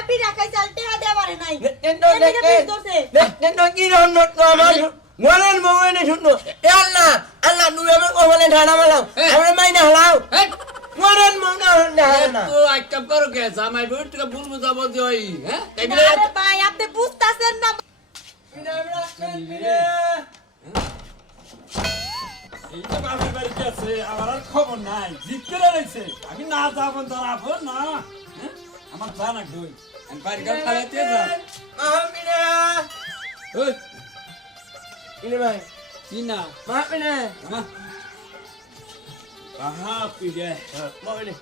তিনটা পিঠা খাই চালতে হাতে পারে নাই নেন কি রন নট আমার ওয়ালেন মোয়েনে শুনো এ আল্লাহ আল্লাহ নুই আমার ওয়ালে ঢালা মালাও আমরা মাইনা হলাও ওয়ালেন মোনা না তো আইকাম করো কে জামাই বউ তুই ভুল বুঝাবো যে ওই হ্যাঁ তাই বলে আরে ভাই আপনি বুঝতাছেন না এই তো বাপের বাড়িতে আছে আমার আর খবর নাই জিত করে রয়েছে আমি না যাবো দাঁড়াবো না হ্যাঁ? আমার জানা কই আমি বাড়ি ঘর খাইতে যাব মাহমিনা ওই ইনে ভাই কি না মাহমিনা আমা আহা পিগে মোয়েনে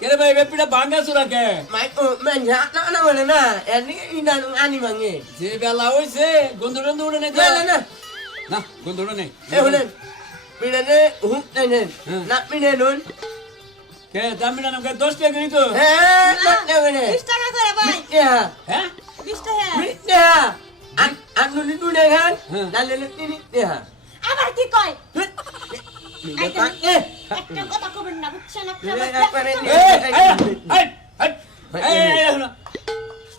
কেরে ভাই বেপিটা ভাঙা চুরা কে মাই ও মান যা না বলে না এনি ইনা আনি ভাঙে যে বেলা হইছে গন্ধ উড়ে নাই না না না গন্ধ উড়ে নাই এ হলেন পিড়ানে হুক নেন না পিড়ে নুন কে দামিনা নাম কে 10 টাকা নিতো হ্যাঁ না নেবেনে 20 টাকা করে ভাই মিট্যা হ্যাঁ 20 টাকা মিট্যা আনু নি দুনে খান নালে নি দেহা আবার কি কয় মিটে পাকে একটা কথা কবেন না বুঝছেন আপনি এই, আমার একবারে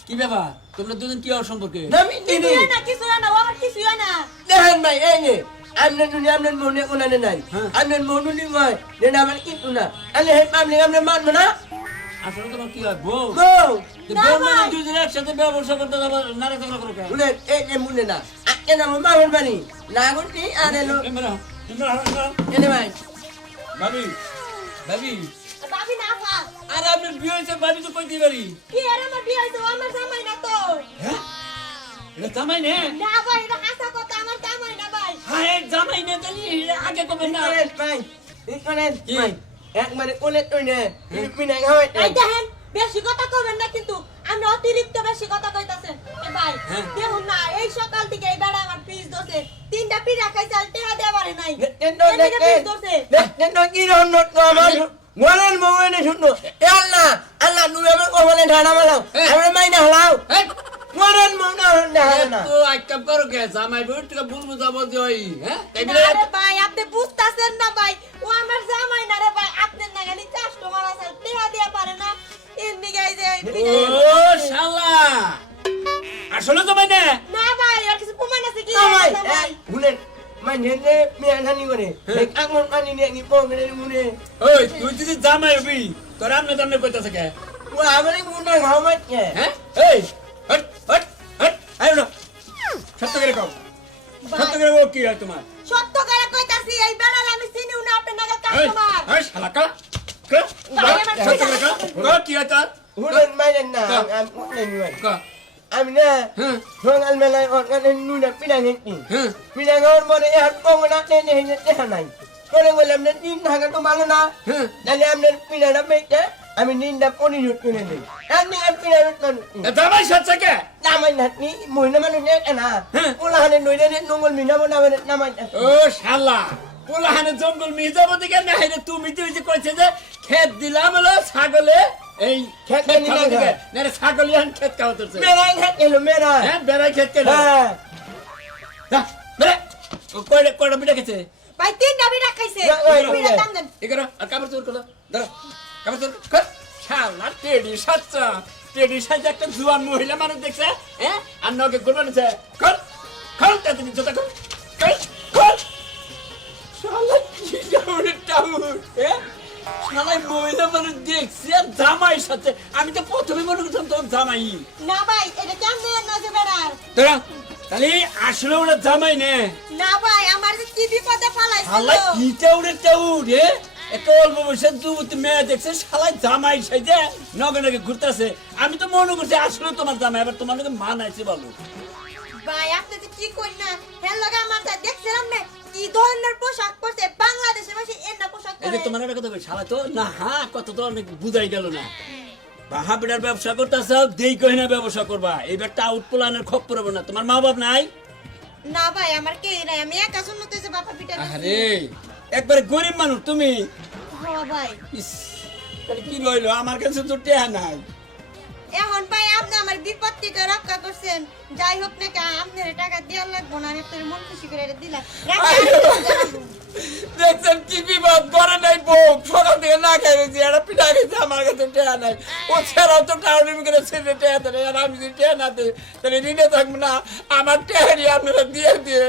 কি ব্যাপার তোমরা দুজন কি হওয়ার সম্পর্কে নামি কিছু দিদি হয় না কিছু হয় না ও আমার কিছু হয় না দেখেন ভাই এই নে আমনে দুনি আমনে মনে কোনানে নাই আমনে মনুনি মই নেনা আমার কিন্তু না আলে হে আমনে আমনে মানব না আসলে তোমার কি হয় বউ বউ বউ মানে দুজন একসাথে ব্যবসা করতে যাবো নারে চাকরা করো কেন শুনে এই যে মুনে না আকে না মামন বানি না গুটি আরে লো এনে ভাই ভাবি ভাবি ভাবি না আপা আর আপনার বিয়ে হয়েছে ভাবি তো কইতে পারি কি আর আমার বিয়ে হইছে ও আমার জামাই না তো হ্যাঁ এটা জামাই নে না ভাই এটা হাসা কথা আমার জামাই না ভাই হ্যাঁ জামাই নে তাহলে আগে কবে না ভাই এই করেন ভাই এক মানে কোলে তুই নে মিনা খাওয়াই এই দেখেন বেশি কথা কবেন না কিন্তু আমরা অতিরিক্ত বেশি কথা কইতাছেন এ ভাই দেখুন না এই সকাল থেকে এই বেড়া আমার পিস দোছে তিনটা পিঠা খাই চালতে হাতে পারে নাই নেন কি রন নট আমার ওয়ালেন মোয়েনে শুনো এ আল্লাহ আল্লাহ নুই আমার ওয়ালে ঢালা মালাও আমরা মাইনা হলাও ওয়ালেন মোনা না তো আইকাম করো কে জামাই বউ তুই ভুল বুঝাবো যে ওই হ্যাঁ তাই বলে আরে ভাই আপনি বুঝতাছেন না ভাই ও আমার জামাই না রে ভাই আপনার না খালি কাস্টমার আছে টেহা দিয়া পারে না এমনি গাই যে ও শালা আসলে জামাই না না ভাই আর কিছু প্রমাণ আছে কি ভাই ভাই শুনেন মাই নেনে মিয়া খানি করে এই কাঙ্গন পানি নিয়ে কি পং করে মুনে ওই তুই যদি জামাই হবি তোর আমনে জামনে কইতাছে কে ও আমারে মুন্ডা খাও মাইছে হ্যাঁ এই হট হট হট আইও না সত্য করে কও সত্য করে ও কি হয় তোমার সত্য করে কইতাছি এই বেড়ালে আমি চিনিও না আপনার নাগাল এই কাস্টমার এই শালা কা কা সত্য করে কও কি হয় তোর হুলেন মাইলেন না আমি হুলেন মাই কা আমি না হ্যাঁ সোনাল মেলায় অর্গানে নুনা পিড়া হেঁটি হ্যাঁ পিড়া গাওয়ার মনে আর পং না টেনে হেঁটে দেখা নাই করে বললাম না দিন থাকা তো ভালো না হ্যাঁ তাহলে আপনার পিড়াটা বেঁচে আমি নিনটা পরিশোধ করে দিই আপনি আর পিড়া বেতন জামাই সচ্ছে কে নামাই নাতনি মহিলা মানুষ এক না ওলাহানে নইলে নঙ্গল মিনাবো নামাই ও শালা পোলাহানে জঙ্গল মিয়ে যাবো দিকে না হেরে তুমি তুই যে কইছে যে খেত দিলাম হলো ছাগলে এই খেত খেত নিলাম খাওয়া দিকে গা। না রে ছাগল ইয়ান খেত খাওয়াতেছে মেরা ঘাট এলো মেরা হ্যাঁ বেড়াই খেত কে হ্যাঁ বেড়া ও কয়টা কয়টা বিটা খেছে ভাই তিনটা পিঠা খাইছে না, ওই, পিঠা ওই। দাম দেন এগারো আর কাপড় চোর করো ধরো কাপড় চোর কর শালা টেডি সাচ্চা টেডি সাচ্চা একটা জুয়ান মহিলা মানুষ দেখছে হ্যাঁ আর নকে করবেন কর কর তাতে জোতা কর কর কর শালা কি যাবে টাউর হ্যাঁ শালা মহিলা মানুষ দেখছে আর জামাই সাথে আমি তো প্রথমে মনে করতাম তোর জামাই না ভাই এটা কেমনে না যে বেড়ার তোরা তাহলে আসলে ওরা জামাই নে না ভাই আমার যে কি বিপদে ফালাইছিল শালা কি টাউরে টাউর এত অল্প বয়সের যুবতী মেয়ে দেখছে শালা জামাই সাইজে নগে নগে ঘুরতেছে আমি তো মনে করছি আসলে তোমার জামাই এবার তোমার লোকে মানাইছে বলো ভাই আপনি যে কি কই না হেল লাগা আমার যা দেখছিলাম না কি ধরনের পোশাক পরছে বাংলাদেশে মাসে এন্না পোশাক এই যে পরে তোমার একটা কথা কই শালা তো না হ্যাঁ কত তো অনেক বুঝাই গেল না বাহা বিড়ার ব্যবসা করতেছে দেই কই না ব্যবসা করবা এইবারটা আউট প্লানের খপ পড়বে না তোমার মা বাপ নাই না ভাই আমার কে নাই আমি একা জন্য তো যে বাবা পিটা আরে একবারে গরিব মানুষ তুমি হ্যাঁ ভাই ইস তাহলে কি লইলো আমার কাছে তো টেহা নাই এখন ভাই আপনি আমার বিপদ থেকে রক্ষা করছেন যাই হোক না কেন আপনার টাকা দেওয়ার লাগবো না আমি আপনার মন খুশি করে এটা দিলাম দেখছেন কি বিপদ করে নাই বউ সকাল থেকে না খাই রয়েছি একটা পিঠা খেয়েছে আমার কাছে টেয়া নাই ও ছেড়াও তো টাউনি করে ছেড়ে টেয়া দেয় আর আমি যদি টেয়া না দিই তাহলে ঋণে থাকবো না আমার টেহারি আপনারা দিয়ে দিয়ে